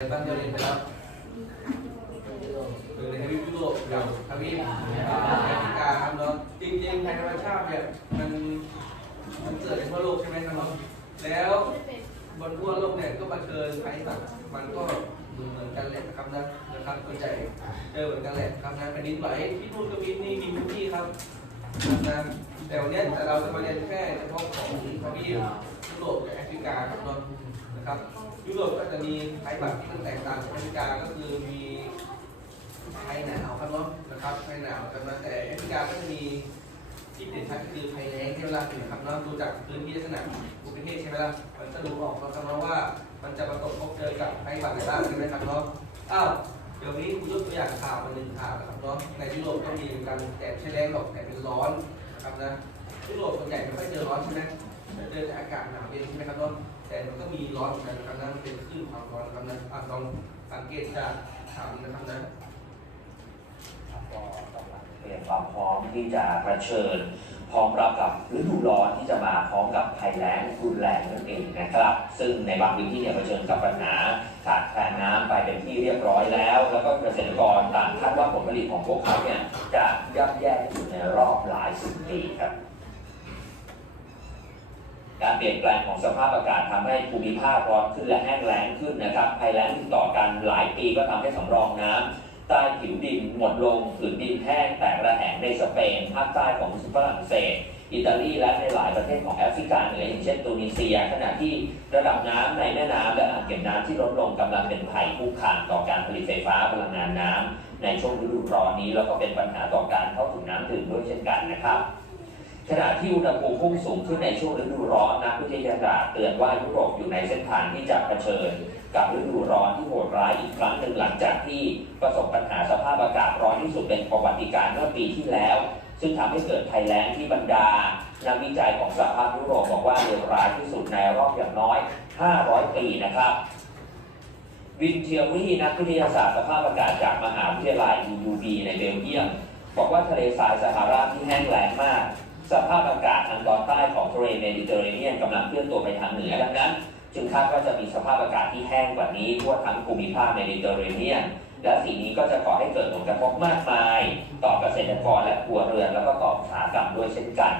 บ้านเดียวเรียนไปแล้วคือในทวีปยุโรปกับทวีปแอฟริกาครับเนาะจริงๆภัยธรรมชาติเนี่ยมันมันเกิดในทั่วโลกใช่ไหมครับเนาะแล้วบนทั่วโลกเนี่ยก็มาเชิญภัยแบบมันก็เหมือนกันแหละนะครับนะนะครับส่วนใหญ่เจอเหมือนกันแหละครับนะแผ่นดินไหวที่นู่นก็มีนี่มีทุกที่ครับนะแต่วันนี้แต่เราจะมาเรียนแค่เฉพาะของทวีปยุโรปกับแอฟริกาครับเนาะนะครับ ยุโรปก็จะมีไพ่บัตรที่มันแตกต่างจากอเมริกาก็คือมีไพ่หนาวครับเนาะนะครับไพ่หนาวกันนะแต่แอฟริกาก็จะมีที่เด่นชัดก็คือไพ่แล้งที่เวลาถึงครับเนาะดูจากพื้นที่ลักษณะภูมิประเทศใช่ไหมล่ะมันจะดูออกครับเนาะว่ามันจะประสบพบเจอกับไพ่บัตรอะไรบ้างใช่ไหมครับเนาะอ้าวเดี๋ยวนี้คุณยกตัวอย่างข่าวมาหนึ่งข่าวนะครับเนาะในยุโรปก็มีการแต่ไม่ใช่แรงหรอกแต่เป็นร้อนนะครับนะยุโรปส่วนใหญ่ไม่ค่อยเจอร้อนใช่ไหม เจอแต่อากาศหนาวเย็นใช่ไหมครับเนาะแต่มันก็มีร้อนเหมือนกันนะครับนั่นเป็นคลื่นความร้อนนะครับนะอะลองสังเกตจากข่าวนี้นะครับนะ ก็กำลังเตรียมความพร้อมที่จะเผชิญ พร้อมรับกับฤดูร้อนที่จะมาพร้อมกับภัยแล้งรุนแรงนั่นเองนะครับ ซึ่งในบางพื้นที่เนี่ยเผชิญกับปัญหาขาดแคลนน้ำไปเป็นที่เรียบร้อยแล้ว แล้วก็เกษตรกรต่างคาดว่าผลผลิตของพวกเขาเนี่ยจะย่ำแย่ที่สุดในรอบหลายสิบปีครับ การเปลี่ยนแปลงของสภาพอากาศทำให้ภูมิภาคร้อนขึ้นและแห้งแล้งขึ้นนะครับภัยแล้งติดต่อกันหลายปีก็ทำให้สำรองน้ำใต้ผิวดินหมดลงผืนดินแห้งแตกระแหงในสเปนภาคใต้ของฝรั่งเศสอิตาลีและในหลายประเทศของแอฟริกาเหนืออย่างเช่นตูนิเซีย ขณะที่ระดับน้ำในแม่น้ำและอ่างเก็บน้ำที่ลดลงกำลังเป็นภัยคุกคามต่อการผลิตไฟฟ้าพลังงานน้ำในช่วงฤดูร้อนนี้แล้วก็เป็นปัญหาต่อการเข้าถึงน้ำดื่มด้วยเช่นกันนะครับ ขณะที่อุณหภูมิพุ่งสูงขึ้นในช่วงฤดูร้อนนักวิทยาศาสตร์เตือนว่ายุโรปอยู่ในเส้นทางที่จะเผชิญ กับฤดูร้อนที่โหดร้ายอีกครั้งหนึ่งหลังจากที่ประสบปัญหาสภาพอากาศร้อนที่สุดเป็นประวัติการเมื่อปีที่แล้ว ซึ่งทำให้เกิดภัยแล้งที่บรรดานักวิจัยของสหภาพยุโรปบอกว่าเลวร้ายที่สุดในรอบอย่างน้อย 500 ปีนะครับวินเทียรี่นักวิทยาศาสตร์สภาพอากาศจากมหาวิทยาลัย UUB ในเบลเยียมบอกว่าทะเลทรายซาฮาราที่แห้งแล้งมาก สภาพอากาศทางตอนใต้ของทะเลเมดิเตอร์เรเนียนกำลังเคลื่อนตัวไปทางเหนือดังนั้น จึงคาดว่าจะมีสภาพอากาศที่แห้งกว่านี้ทั่วทั้งภูมิภาคเมดิเตอร์เรเนียนและสิ่งนี้ก็จะก่อให้เกิดผลกระทบมากมาย ต่อเกษตรกรและครัวเรือนแล้วก็ต่ออุตสาหกรรมด้วยเช่นกัน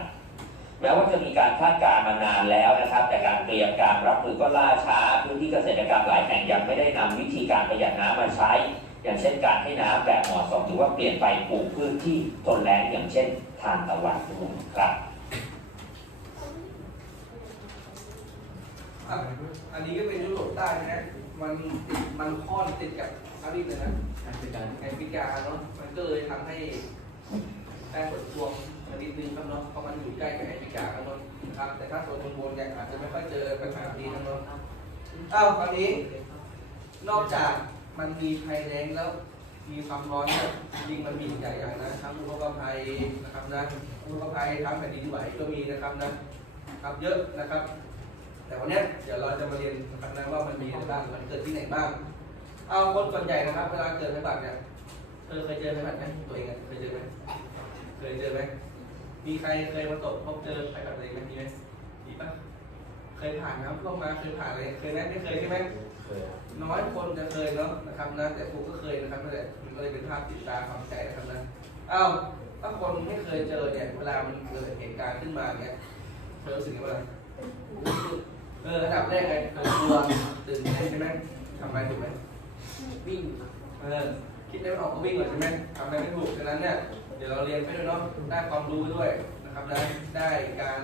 แม้ว่าจะมีการคาดการณ์มานานแล้วนะครับ แต่การเตรียมการรับมือก็ล่าช้า พื้นที่เกษตรกรรมหลายแห่งยังไม่ได้นำวิธีการประหยัดน้ำมาใช้ อย่างเช่นการให้น้ำแบบเหมาะสมหรือว่าเปลี่ยนไปปลูกพืชที่ทนแล้งอย่างเช่นทานตะวันด้วยครับอะอันนี้ก็เป็นยุโรปใต้นะมันติดมันค่อนติดกับทวีปเลยนะแอฟริกาแอฟริกาเนาะมันก็เลยทำให้ได้ผลพวง มานิดนึงครับเนาะเพราะมันอยู่ใกล้กับแอฟริกาครับเนาะครับ แต่ถ้าโซนบนๆเนี่ยอาจจะไม่ค่อยเจอปัญหานี้นะเนาะอ้าวคราวนี้ นอกจากมันมีภัยแล้งแล้วมีความร้อนเนี่ยจริงมันมีหลายอย่างนะทั้งอุทกภัยนะครับนะอุทกภัยทั้งแผ่นดินไหวก็มีนะครับนะครับเยอะนะครับ แต่วันนี้เดี๋ยวเราจะมาเรียนนะครับนะว่ามันมีอะไรบ้างมันเกิดที่ไหนบ้างเอาคนส่วนใหญ่นะครับ เวลาเกิดภัยบัติเนี่ยเธอเคยเจอภัยบัติไหมตัวเองเคยเจอไหมเคยเจอไหม มีใครเคยประสบพบเจอภัยพิบัติอะไรไหมมีไหมมีปะเคยผ่านน้ำท่วมมาเคยผ่านอะไรเคยไหมไม่เคยใช่ไหมน้อยคนจะเคยเนาะนะครับนะแต่ผมก็เคยนะครับนั่นแหละมันก็เลยเป็นภาพติดตาความใจนะครับนะอ้าวถ้าคนไม่เคยเจอเนี่ยเวลามันเกิดเหตุการณ์ขึ้นมาเนี่ยเธอรู้สึกยังไงบ้างเออระดับแรกเลยเกิดกลัวตื่นเต้นใช่ไหมทำอะไรถูกไหมวิ่งเออ คิดได้ไม่ออกก็วิ่งก่อนใช่ไหมทำอะไรไม่ถูกฉะนั้นเนี่ยเดี๋ยวเราเรียนไปด้วยเนาะได้ความรู้ไปด้วยนะครับได้ได้การ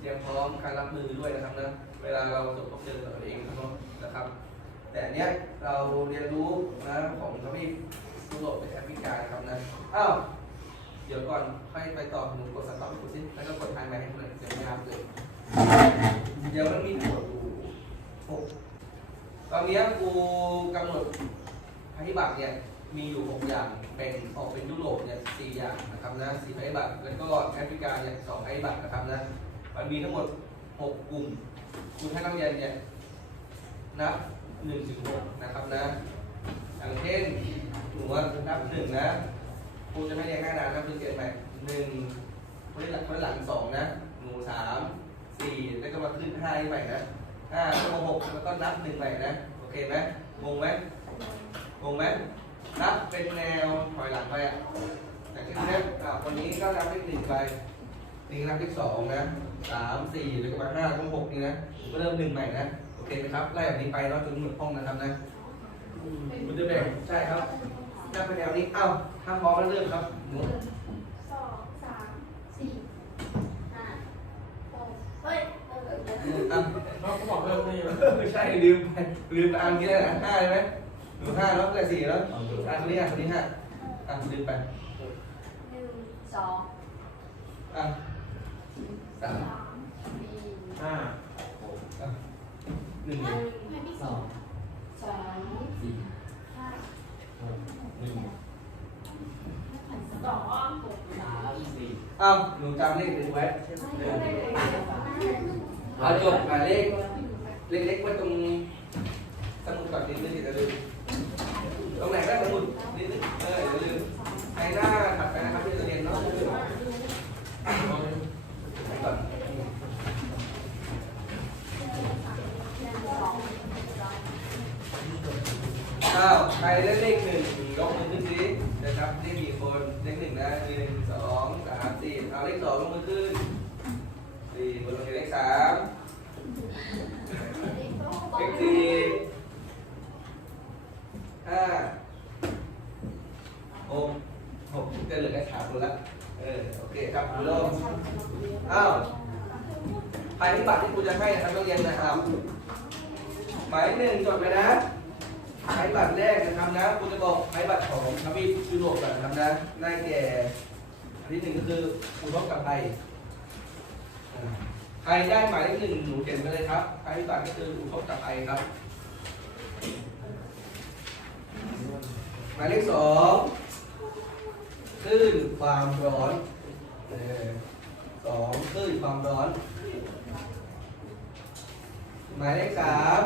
เตรียมพร้อมการรับมือด้วยนะครับนะเวลาเราประสบพบเจอตัวเองนะครับนะครับแต่อันเนี้ยเราเรียนรู้นะของทวีปยุโรปกับแอฟริกานะครับนะอ้าวเดี๋ยวก่อนค่อยไปต่อหนูกดสต็อปให้กูสิแล้วก็กดทม์ไว้ให้หน่อยเดี๋ยวยาวเกินเดี๋ยวมันมีหมวดอยู่หกตอนนี้กูกำหนดภัยพิบัติเนี่ย มีอยู่หกอย่างแบ่งออกเป็นยุโรปเนี่ยสี่อย่างนะครับนะสี่ภัยพิบัติแล้วก็แอฟริกาเนี่ยสองภัยพิบัตินะครับนะมันมีทั้งหมดหกกลุ่มคุณให้นักเรียนเนี่ยนับหนึ่งถึงหกนะครับนะอย่างเช่นหนูนับหนึ่งนะครูจะไม่เรียงหน้านานะคือเขียนใหม่หนึ่งคนหลังคนหลังสองนะหนูสามสี่แล้วก็มาขึ้นห้าใหม่นะห้าแล้วก็หกแล้วก็นับหนึ่งใหม่นะโอเคไหมงงไหมงงไหม นับเป็นแนวถอยหลังไปอะแต่ที่เนี้ยอะคนนี้ก็นับเลขหนึ่งไปนี่นับเลขสองนะสามสี่แล้วก็มาห้าแล้วก็หกนี่นะก็เริ่มหนึ่งใหม่นะโอเคไหมครับไล่แบบนี้ไปเนาะจนหมดห้องนะครับนะคุณจะแบ่งใช่ครับนับเป็นแนวนี้เอ้าถ้าพร้อมแล้วเริ่มครับหนูสองสามสี่ห้าหกเฮ้ยเออเอออะเขาบอกเพิ่มนี่ไม่ใช่ลืมไปลืมไปอ่านกี่ได้นะห้าใช่ไหม หรือห้าแล้วแต่สี่แล้วอะคนนี้อะคนนี้ห้าอะลืมไปหนึ่งสองอะสามสามสี่ห้าอะหนึ่งให้ให้พี่สองสองสี่ห้าหนึ่งสองหกสามสี่อ้าวหนูจำเลขไว้เอาจบหมายเลขเล็กๆไว้ตรงสมุดก่อนนิดนึงจะลืม ตรงไหนก็สมุดนิดนึงเอออย่าลืมใครหน้าถัดไปนะครับที่จะเรียนเนาะคือก่อนเก้าวใครได้เลขหนึ่งยกมือขึ้นสินะครับนี่มีคนเลขหนึ่งนะหนึ่งสองสามสี่เอาเลขสองยกมือขึ้นสี่บนลงเลขสามเลขสี่ ห้าหกหกจะเหลือแค่สามคนละเออโอเคครับคุณโลมอ้าวภัยพิบัติที่คุณจะให้นะครับนักเรียนนะครับ หมายหนึ่งจดไปนะภัยบัตรแรกนะครับนะคุณจะบอกภัยบัตรของทวีปยุโรปก่อนนะครับนะได้แก่อันที่หนึ่งก็คืออุทกภัยอ่าใครได้หมายเลขหนึ่งหนูเขียนไปเลยครับภัยบัตรก็คืออุทกภัยครับ หมายเลขสองคลื่นความร้อนสองคลื่นความร้อน หมายเลขสาม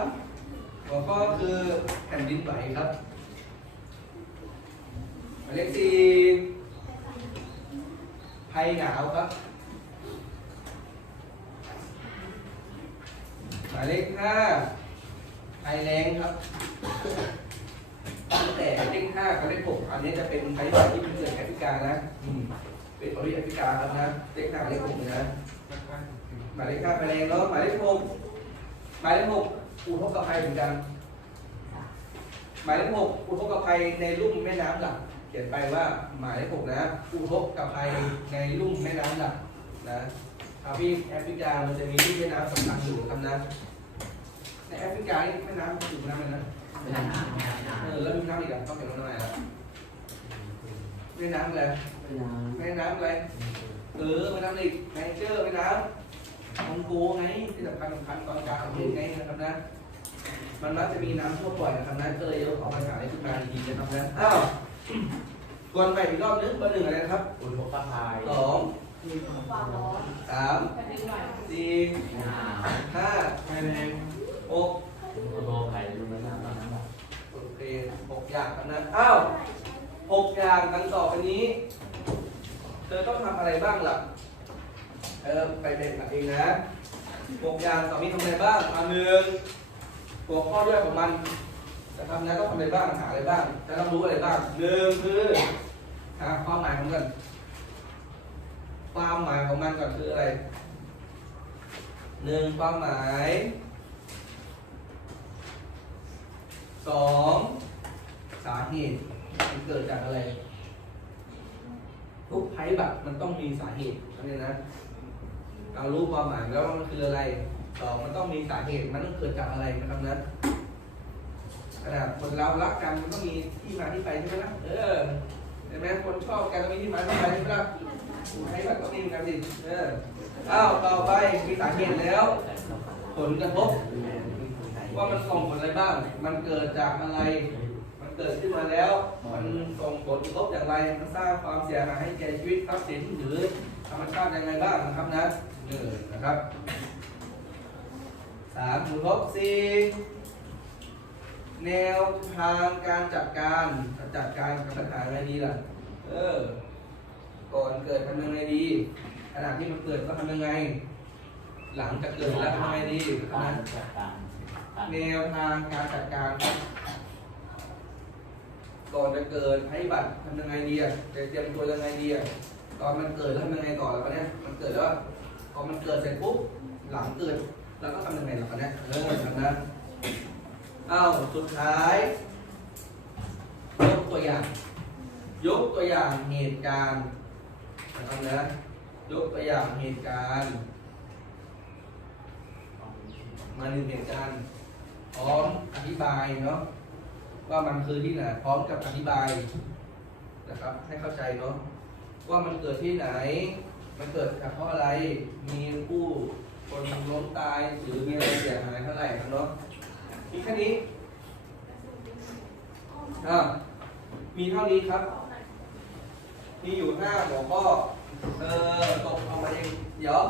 หัวข้อคือแผ่นดินไหวครับ หมายเลขสี่ภัยหนาวครับ หมายเลขห้าภัยแรงครับ ห้ากับเลขหกอันนี้จะเป็นภัยพิบัติที่เป็นเกิดแอฟริกานะอืมเป็นทวีปแอฟริกาครับนะเลขห้าเลขหกนะหมายเลขห้าภัยแรงเนาะหมายเลขหกหมายเลขหกอุทกภัยเหมือนกันหมายเลขหกอุทกภัยในลุ่มแม่น้ำหลักเขียนไปว่าหมายเลขหกนะอุทกภัยในลุ่มแม่น้ำหลักนะทวีปแอฟริกามันจะมีที่แม่น้ำสำคัญอยู่ครับนะในแอฟริกานี่แม่น้ำอยู่น้ำอะไรนะ ไม่ได้หาไม่ได้หาเออแล้วมีน้ำอีกอะต้องเขียนว่าอะไรอะแม่น้ำอะไรแม่น้ำอะไร เออแม่น้ำอะไรไนเจอร์แม่น้ำคองโกไงที่สำคัญสำคัญตอนกลางประเทศไงนะครับนะ มันมักจะมีน้ำท่วมบ่อยนะครับนะก็เลยยกออกมาฉายขึ้นมาดีๆนะครับนะอ้าวกวนไปอีกรอบนึงเบอร์หนึ่งอะไรนะครับอุทกภัยสองความร้อนสามแผ่นดินไหวสี่หาห้าไม่แรงหกอุทกภัยดูไม่น่าตอนนั้นโอเค หกอย่างครับนะ อ้าวหกอย่างดังต่อไปนี้ เธอต้องทำอะไรบ้างล่ะ เออ ไปเป็นแบเองนะหกอย่างต่อนี้ทำอะไรบ้างอันหนึ่งหัวข้อย่อยของมัน จะทำแล้วต้องทำอะไรบ้าง หาอะไรบ้าง จะต้องรู้อะไรบ้างหนึ่งคือหาความหมายของมันความหมายของมันก่อนคืออะไรหนึ่งความหมาย สองสาเหตุมันเกิดจากอะไร ทุกภัยบัตรมันต้องมีสาเหตุนั่นเองนะเรารู้ความหมายแล้วว่ามันคืออะไรสองมันต้องมีสาเหตุมันต้องเกิดจากอะไรนะครับนะขนาดคนเรารักกันมันต้องมีที่มาที่ไปใช่ไหมล่ะเออเห็นไหมคนชอบกันต้องมีที่มาที่ไปใช่ไหมล่ะภัยบัตรก็มีเหมือนกันสิเอออ้าวต่อไปมีสาเหตุแล้ว ผลกระทบ ว่ามันส่งผลอะไรบ้าง มันเกิดจากอะไร มันเกิดขึ้นมาแล้ว มันส่งผลกระทบอย่างไร มันสร้างความเสียหายให้แก่ชีวิตทรัพย์สินหรือธรรมชาติยังไงบ้างนะครับนะเออนะครับสามผลกระทบสี่แนวทางการจัดการจัดการกับปัญหาอะไรดีล่ะ เออ ก่อนเกิดทำยังไงดีขณะที่มันเกิดก็ทำยังไง หลังจากเกิดแล้วทำยังไงดีนะ แนวทางการจัดการครับก่อนจะเกิดภัยพิบัติทำยังไงดีอะจะเตรียมตัวยังไงดีอะตอนมันเกิดแล้วทำยังไงต่อแล้วเนี่ยมันเกิดแล้วพอมันเกิดเสร็จปุ๊บหลังเกิดแล้วก็ทำยังไงล่ะเนี่ยเออทำนะอ้าวสุดท้ายยกตัวอย่าง ยกตัวอย่างเหตุการณ์นะครับนะยกตัวอย่างเหตุการณ์มาหนึ่งเหตุการณ์ พร้อมอธิบายเนาะว่ามันคือที่ไหนพร้อมกับอธิบายนะครับ ให้เข้าใจเนาะว่ามันเกิดที่ไหน มันเกิดจากเพราะอะไรมีผู้คนล้มตายหรือมีอะไรเสียหายเท่าไหร่ครับเนาะมีแค่นี้อ่ามีเท่านี้ครับ มีอยู่ห้าหัวข้อเออตกเอามาเอง เดี๋ยว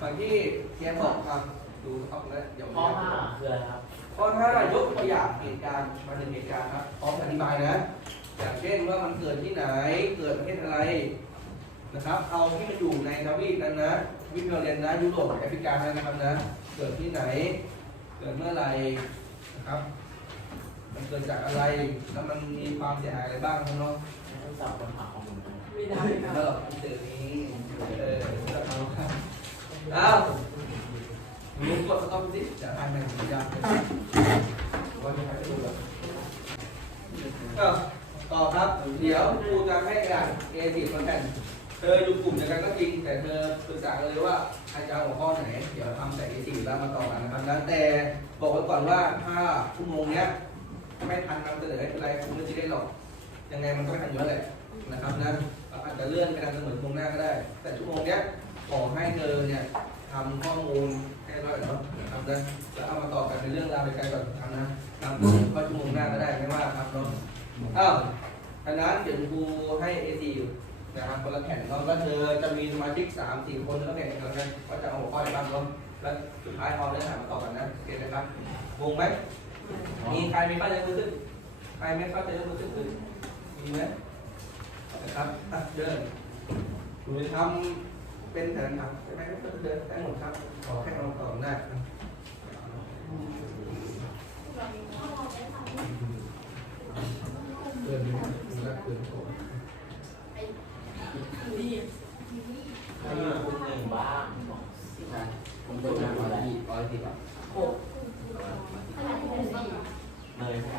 ฝั่งที่เทียนบอกครับ ดูเอาแล้วเดี๋ยวข้อห้าคืออะไรครับข้อห้ายกตัวอย่างเหตุการณ์มาหนึ่งเหตุการณ์ครับพร้อมอธิบายนะอย่างเช่นว่ามันเกิดที่ไหนเกิดประเทศอะไรนะครับ เอาที่มันอยู่ในทวีปนั้นนะทวีปที่เราเรียนนะยุโรปแอฟริกานะครับนะเกิดที่ไหน เกิดเมื่อไหรนะครับ มันเกิดจากอะไรแล้วมันมีความเสียหายอะไรบ้างครับเนาะต้องสอบคำถามของผมไม่ได้เลิกเดี๋ยวนี้เออเอาค รู้กดสต็อปสิจะทำให้ผมยากว่าจะให้ดูแบบก็ต่อครับ เดี๋ยวครูจะให้กระดาษ A4 มาแผ่นเธออยู่กลุ่มเดียวกันก็จริง แต่เธอปรึกษาเลยว่าอาจารย์หัวข้อไหน เดี๋ยวทำแต่ A4 แล้วมาต่อกันนะครับนะแต่บอกไว้ก่อนว่าถ้าชั่วโมงเนี้ยไม่ทันนำเสนอไม่เป็นไรคุณไม่ได้หรอก ยังไงมันก็ไม่ทันอยู่แล้วแหละนะครับนะอาจจะเลื่อนไปทางเสมอชั่วโมงหน้าก็ได้ แต่ชั่วโมงเนี้ยขอให้เธอเนี่ยทำข้อมูล ให้ร้อยเนาะนะครับนะแล้วเอามาต่อกันเป็นเรื่องราวไปไกลก่อนทำนะทำข้อชั่วโมงหน้าก็ได้ไม่ว่าครับเนาะอ้าวดังนั้นเดี๋ยวครูให้เอซีอยู่นะครับคนละแข่งเนาะแล้วเธอจะมีสมาชิกสามสี่คนแล้วแข่งกันกันว่าจะเอาหัวข้ออะไรบ้างเนาะแล้วสุดท้ายเอาเนื้อหามาต่อกันนะโอเคนะครับงงไหมมีใครไม่เข้าใจรู้สึกใครไม่เข้าใจรู้สึกคือมีไหมนะครับอะเดินหนูจะทำ เป็นแผนครับใช่ไหมก็เดินได้หมดครับ ขอแค่เราต่อหน้าครับเดินดีครับดูแลเดินโผล่ดีให้คุณหนึ่งบ้างผมเป็นงานอะไรร้อยสิบอะหกขนาดที่เป็นสี่เลยใช่ไหม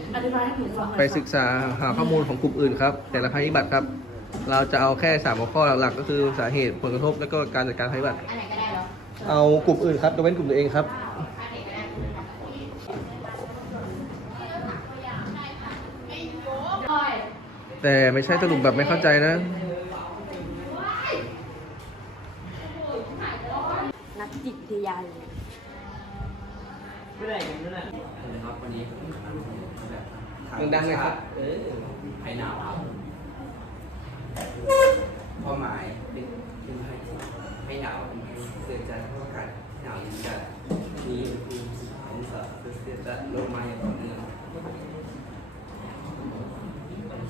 อธิบายให้หนูฟังหน่อยไปค่ะศึกษาหาข้อมูลของกลุ่มอื่นครับ แต่ละภัยพิบัติครับ เราจะเอาแค่สามหัวข้อหลักๆก็คือสาเหตุผลกระทบแล้วก็การจัดการภัยพิบัติ อันไหนก็ได้เหรอเอากลุ่มอื่นครับยกเว้นกลุ่มตัวเองครับอันไหนก็ได้ด้อยแต่ไม่ใช่สรุปแบบไม่เข้าใจนะ นักจิตวิทยาเลย ไม่ได้กันนั่นแหละนะครับวันนี้แบบดังๆเลยครับ เออไผ่หนาวความหมายเป็นเป็นไผ่ไผ่หนาวเกิดจากสภาพอากาศหนาวเย็นจัดมีอุณหภูมิองศาเซลเซียสและลงมาอย่างต่อเนื่อง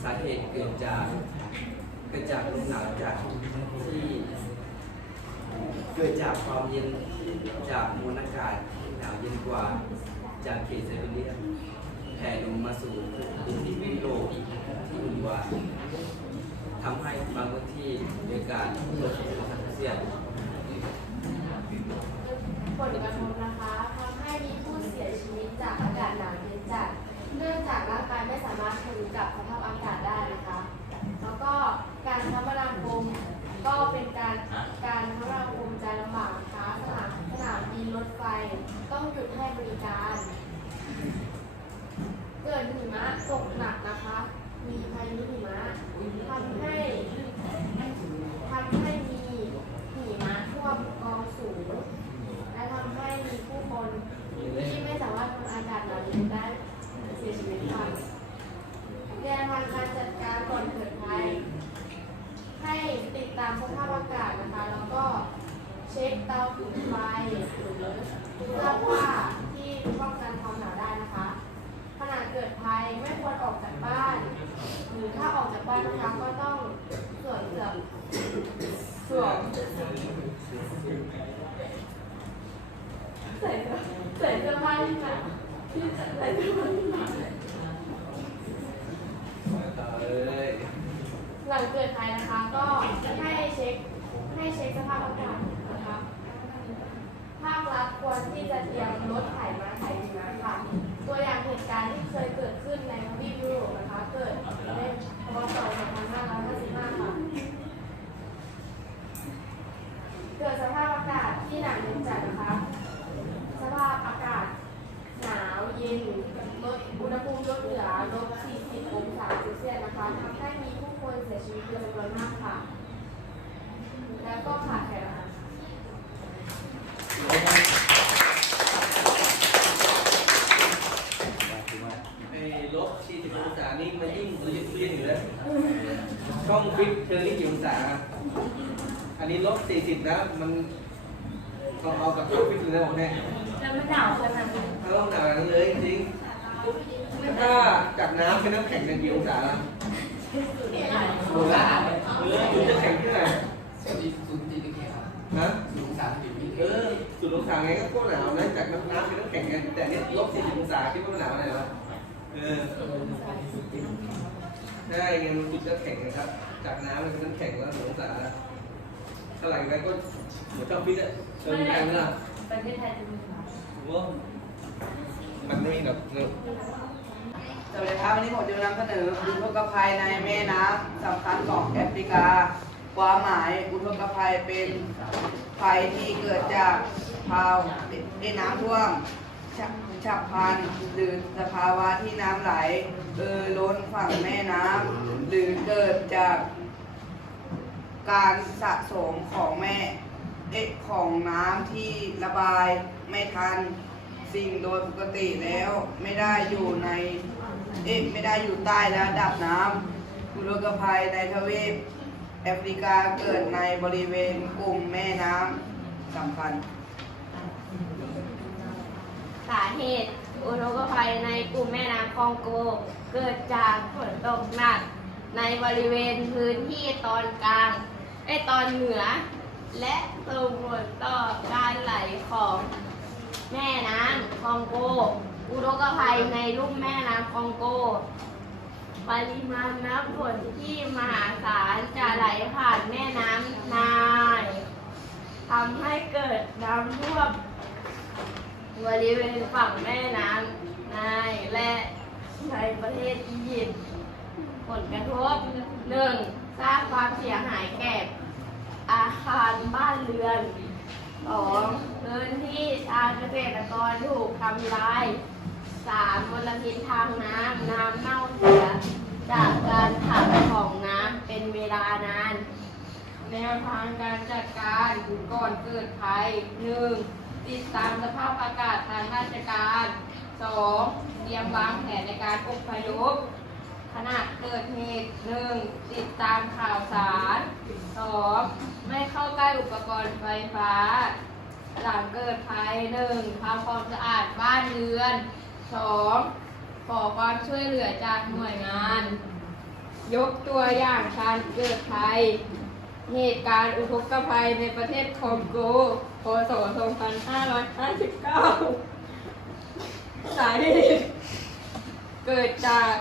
สาเหตุเกิดจากเกิดจากลมหนาวจากที่ เกิดจากความเย็นจากมวลอากาศที่ หนาวเย็นกว่า จากเขตไซบีเรียแผ่ลงมาสู่พื้นที่ยุโรปที่อุ่นกว่าทำให้บางพื้นที่มีอากาศลดลงทางเซียนผลกระทบนะคะทำให้มีผู้เสียชีวิตจากอากาศหนาวเย็นจัด เนื่องจากร่างกายไม่สามารถทนกับสภาพอากาศได้นะคะ แล้วก็การคมนาคมก็เป็นการ ต้องหยุดให้บริการ เกิดหิมะตกหนักนะคะ มีพายุหิมะทำให้ทำให้มีหิมะท่วมกองสูง และทำให้มีผู้คนที่ไม่สามารถทนอากาศหนาวเย็นได้เสียชีวิตค่ะแนวทางการจัดการก่อนเกิดภัยให้ติดตามสภาพอากาศนะคะ แล้วก็เช็คเตาผิงไฟ เสื้อผ้าที่ป้องกันความหนาวได้นะคะขณะเกิดภัยไม่ควรออกจากบ้าน หรือถ้าออกจากบ้านนะคะก็ต้องสวมเสื้อสวมใส่เสื้อใส่เสื้อผ้าที่หนาที่ใส่เสื้อผ้าที่หนาต่อเลยหลังเกิดภัยนะคะก็ให้เช็คให้เช็คสภาพอากาศ ครัฐควรที่จะเตรียมรถไถมาไถดินค่ะ ตัวอย่างเหตุการณ์ที่เคยเกิดขึ้นในทวีปยุโรปนะคะ เกิดในพศ2555ค่ะ เกิดสภาพอากาศที่หนาวเย็นจัดนะคะ สภาพอากาศหนาวเย็นลดอุณหภูมิลดเหลือลบ 40 องศาเซลเซียสนะคะทำให้มีผู้คนเสียชีวิตเป็นจำนวนมากค่ะ แล้วก็ขาดแคลนอาหาร ไอ้ลบ40องศานี่มันยิ่งระยิบระยันอยู่แล้วช่องฟิตเธอนี่กี่องศา อันนี้ลบ40นะ มัน ต้องเอากับช่องฟิตเลยนะผมเนี่ยแล้วมันหนาวขนาดนี้ถ้าต้องหนาวนั้นเลยจริงๆถ้าจากน้ำเป็นน้ำแข็งเป็นกี่องศาล่ะโอ้โหเออคุณจะแข็งที่ไหนสวัสดีสุนทรีนิเคครับนะสูงสามสิบนิเคเออสุดองศาไงก็โคตรหนาวนะจากน้ำน้ำเป็นน้ำแข็งไงแต่เนี่ยลบ40องศาคิดว่ามันหนาวอะไรวะเออใช่ไงมันคุณจะแข็งนะครับ จากน้ำเป็นน้ำแข็งแล้วองศาเท่าไหร่กันก็เหมือนช่องฟิตอะเติมแรงไหมล่ะประเทศไทยจะมีหนาวผมว่ามันไม่มีแบบเงินสวัสดีครับวันนี้ผมจะนำเสนออุทกภัยในแม่น้ำสำคัญของแอฟริกา ความหมายอุทกภัยเป็นภัยที่เกิดจากภาวะเป็นน้ำท่วมฉับฉับพลันหรือสภาวะที่น้ำไหลเอ่อล้นฝั่งแม่น้ำหรือเกิดจาก การสะสมของแม่เอะของน้ำที่ระบายไม่ทัน สิ่งโดยปกติแล้วไม่ได้อยู่ในเอ๊ะไม่ได้อยู่ใต้ระดับน้ำอุทกภัยในทวีปแอฟริกาเกิดในบริเวณกลุ่มแม่น้ำสำคัญ สาเหตุอุทกภัยในกลุ่มแม่น้ำคองโก เกิดจากฝนตกหนัก ในบริเวณพื้นที่ตอนกลาง ไอตอนเหนือ และส่งผลต่อการไหลของแม่น้ำคองโก อุทกภัยในลุ่มแม่น้ำคองโก ปริมาณน้ำฝนที่มหาศาลจะไหลผ่านแม่น้ำนายทำให้เกิดน้ำท่วมบริเวณฝั่งแม่น้ำนายและในประเทศอียิปต์ผลกระทบหนึ่ง สร้างความเสียหายแก่อาคารบ้านเรือนสองพื้นที่ทางเกษตรกรถูกทำลายสามมลพิษทางน้ำน้ำเน่าเสียจากการขังของน้ำเป็นเวลานาน แนวทางการจัดการก่อนเกิดภัยหนึ่งติดตามสภาพอากาศทางราชการสองเตรียมวางแผนในการอพยพ ขณะเกิดเหตุหนึ่งติดตามข่าวสารสองไม่เข้าใกล้อุปกรณ์ไฟฟ้า หลังเกิดภัยหนึ่งทำความสะอาดบ้านเรือนสองขอความช่วยเหลือจากหน่วยงาน ยกตัวอย่างการเกิดภัย เหตุการณ์อุทกภัยในประเทศคองโกพศ2559 สาเหตุเกิดจาก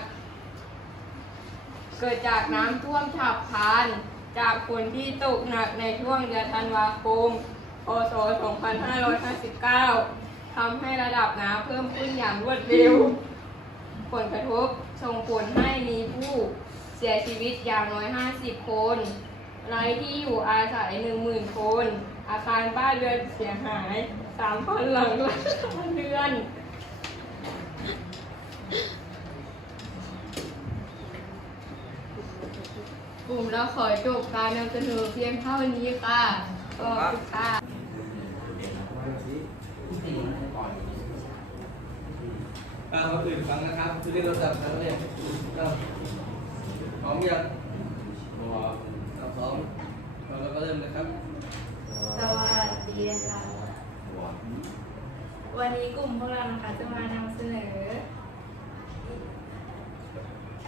เกิดจากน้ำท่วมฉับพลัน จากฝนที่ตกหนักในช่วงเดือนธันวาคม พศ 2559 ทำให้ระดับน้ำเพิ่มขึ้นอย่างรวดเร็ว ผลกระทบส่งผลให้มีผู้เสียชีวิตอย่างน้อย 50 คนไร้ที่อยู่อาศัย 10,000 คน อาคารบ้านเรือนเสียหาย 3,000 หลังเรือน กลุ่มแล้วขอจบการนำเสนอเพียงเท่านี้ค่ะขอบคุณค่ะอ่าคนอื่นฟังนะครับคือเรียนรถดับนักเรียนก็พร้อมยังพร้อมพร้อมเราก็เริ่มนะครับ สวัสดีค่ะ วันนี้กลุ่มพวกเรานะคะจะมานำเสนอ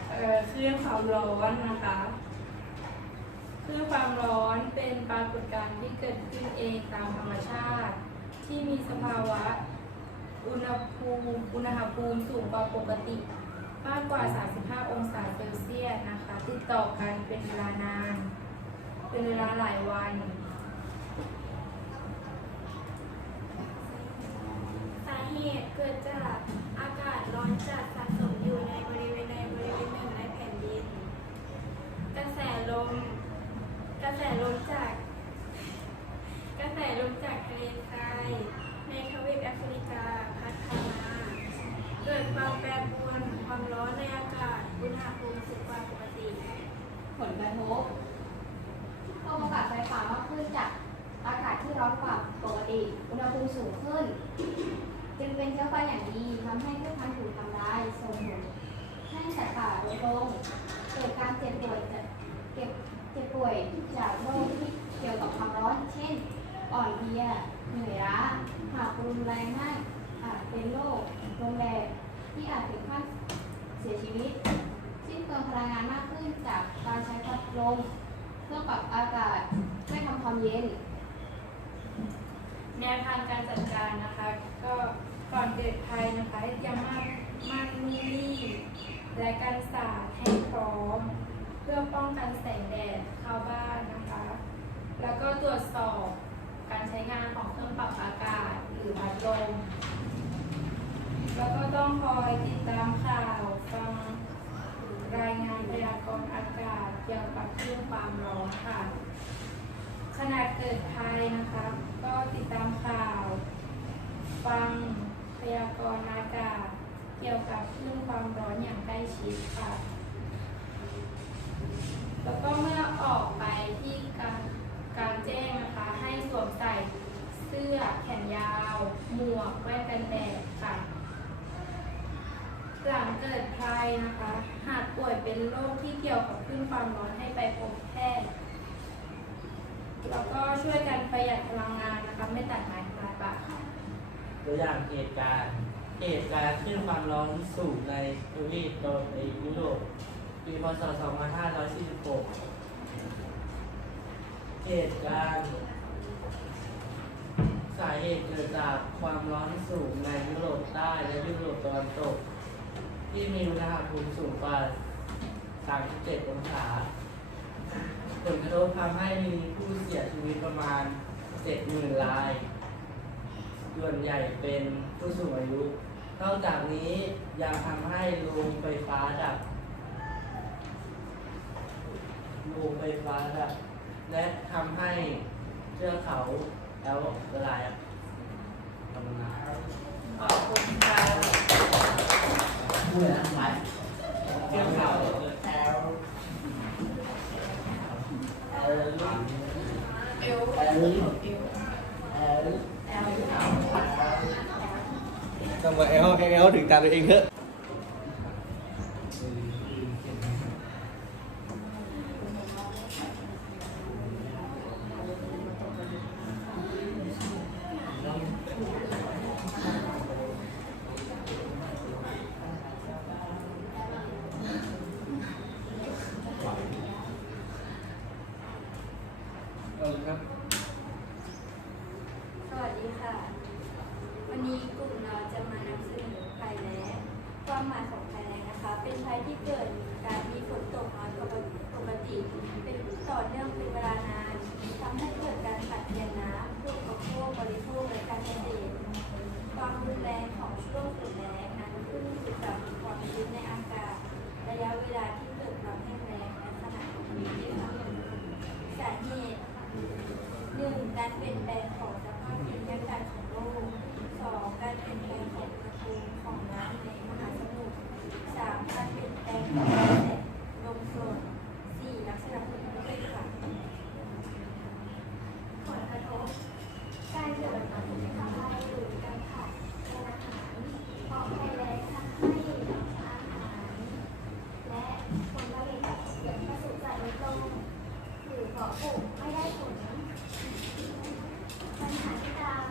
เอ่อคลื่นความร้อนนะคะ คลื่นความร้อนเป็นปรากฏการณ์ที่เกิดขึ้นเองตามธรรมชาติ ที่มีสภาวะ อุณหภูมิอุณหภูมิสูงกว่าปกติ มากกว่า 35 องศาเซลเซียสนะคะ ติดต่อกันเป็นเวลานาน เป็นเวลาหลายวันสาเหตุเกิดจากอากาศร้อนจัดสะสมอยู่ในบริเวณใดบริเวณหนึ่งในแผ่นดิน กระแสลม กระแสลมจาก กระแสลมจากทะเลทรายในทวีปแอฟริกาพัดเข้ามา เกิดความแปรปรวนความร้อนในอากาศ อุณหภูมิสูงกว่าปกติ ผลกระ ทบเพิ่มโอกาสไฟฟ้ามากขึ้นจากอากาศที่ร้อนกว่าปกติ อุณหภูมิสูงขึ้น จึงเป็นเชื้อไฟอย่างดีทำให้พืชพันธุ์ถูกทำลายส่งผลให้สัตว์ป่าลดลงเกิดการเจ็บป่วยจากเก็บเจ็บป่วยจากโรคที่เกี่ยวกับความร้อน เช่น อ่อนเพลียเหนื่อยล้าหากรุนแรงมากอาจเป็นโรคลมแดดที่อาจถึงขั้นเสียชีวิต สิ้นเปลืองพลังงานมาก ขึ้นจากการใช้พัดลมเครื่องปรับอากาศไม่ทำความเย็น แนวทางการจัดการนะคะ ก็ก่อนเกิดภัยนะคะให้ยมากมากมีรี่และกันสาดให้พร้อม เพื่อป้องกันแสงแดดเข้าบ้านนะคะ แล้วก็ตรวจสอบการใช้งานของเครื่องปรับอากาศหรือพัดลมแล้วก็ต้องคอยติดตามข่าวฟังรายงานพยากรณ์อากาศเกี่ ยวกับครื่องความร้อนค่ะ ขณะเกิดภัยนะคะ ก็ติดตามข่าว ฟังพยากรณ์อากาศ เกี่ยวกับครื่องความร้อนอย่างใกล้ชิดค่ะ แล้วก็เมื่อออกไปที่การการแจ้งนะคะ ให้สวมใส่เสื้อแขนยาว หมวกแว่นกันแดดค่ะ หลังเกิดภัยนะคะ หากป่วยเป็นโรคที่เกี่ยวกับ ความร้อนให้ไปพบแพทย์แล้วก็ช่วยกันประหยัดพลังงานนะคะไม่ตัดไม้ทำลายปาค่ะตัวอย่างเหตุการณ์เหตุการณ์คลื่นความร้อนสูงในทวีปโดยในยุโรปปีพศ 2546 เหตุการณ์สาเหตุเกิดจากความร้อนสูงในยุโรปใต้และยุโรปตะวันตก ที่มีอุณหภูมิสูงกว่า 37 องศา ผลกระทบทำให้มีผู้เสียชีวิตประมาณ 70,000ราย ส่วนใหญ่เป็นผู้สูงอายุ นอกจากนี้ยังทำให้โรงไฟฟ้าดับโรงไฟฟ้าดับ และทำให้เทือกเขาแล้วละลายอะขอบคุณครับขอบคุณครับพูดเลยนะไหมเทือกเขา แล้วเอลเอลเอลเอล ต้องมาเอลเอลถึงตามตัวเองเถอะ เอาเลยครับ สวัสดีค่ะ วันนี้กลุ่มเราจะมานำเสนอภัยแล้งความหมายของภัยแล้งนะคะ เป็นภัยที่เกิดการมีฝนตกน้อยกว่าปกติ เป็นต่อเนื่องเป็นเวลานานทำให้เกิดการขาดแคลนน้ำผู้อุปโภคบริโภคและการเกษตร ความรุนแรงของช่วงฝนแล้งนั้นขึ้นอยู่กับความชื้นในอากาศ ระยะเวลาที่เกิดความแห้งแล้งและขนาดของพื้นที่ค่ะสาเหตุ หนึ่ง การเปลี่ยนแปลงของสภาพภูมิอากาศของโลก 2. การเปลี่ยนแปลงของอุณหภูมิของน้ำในมหาสมุทร 3. การเปลี่ยนแปลงของกระแสลมฝนสี่ลักษณะภูมิประเทศค่ะ ผลกระทบการเกิดภัยหรือการขาดแคลนอาหารเพราะภัยแล้งทำให้อาหาร และผลผลิตเกิดประสุจัดลดลงหรือเพาะปลูกไม่ได้ผลปัญหาที่ตาม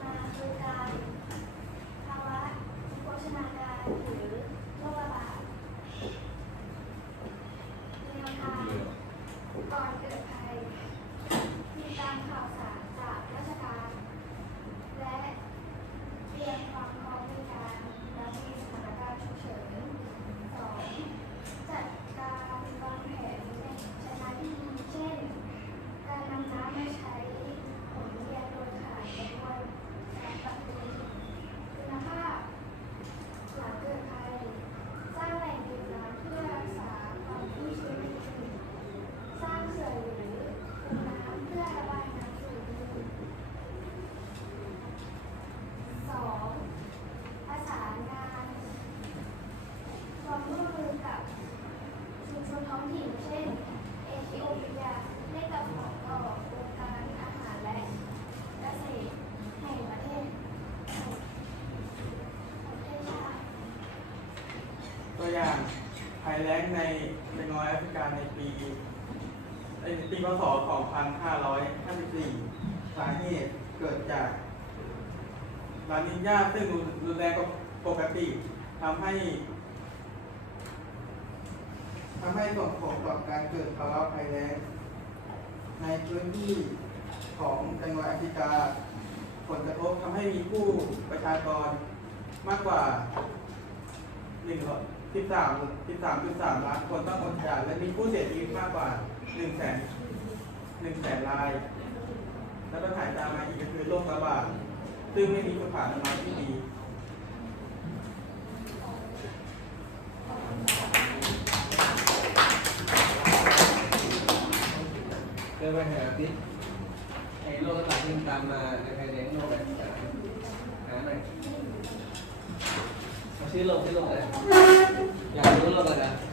มาคือการภาวะโภชนาการหรือโรคระบาดแนวทางก่อนเกิดภัย ติดตามข่าวสารจากราชการ และเตรียมความพร้อมในการรับมือสถานการณ์ฉุกเฉินสองจัดการวางแผนในใช้น้ำที่ดีเช่น การนำน้ำมาใช้หมุนเวียนโดยขาดจำนวนการปรับปรุงคุณภาพหลังเกิดภัยสร้างแหล่งดื่มน้ำเพื่อรักษาความชุ่มชื้นในดิน สร้างเขื่อนหรือคูน้ำเพื่อระบายน้ำสู่ดินสองประสานงานความร่วมมือกับชุมชนท้องถิ่น เช่น เอธิโอเปียได้กับของต่อองค์การอาหารและเกษตรแห่งประเทศประเทศชาติ ตัวอย่าง ภัยแล้งในในน้อยแอฟริกาในปีในปีพศ 2554 สาเหตุเกิดจากลานิญาซึ่งรุนแรงกว่าปกติทำให้ทำให้ส่งผลต่อการเกิดภาวะภัยแล้งในพื้นที่ของจังหวัดแอฟริกา ผลกระทบทำให้มีผู้ประชากรมากกว่าห นึ่งสิบสามสิบสามจุดสามล้านคนต้องอดอยากและมีผู้เสียชีวิตมากกว่าหนึ่งแสนหนึ่งแสนราย แล้วก็ถ่ายตามมาอีกก็คือโรคระบาดซึ่งไม่มีสุขอนามัยที่ดีเกิดปัญหาพิษไอ้โรคระบาดที่นตามมาในภายในโรคอะไรต่างๆหาหน่อย 谁弄谁 lồn, cái.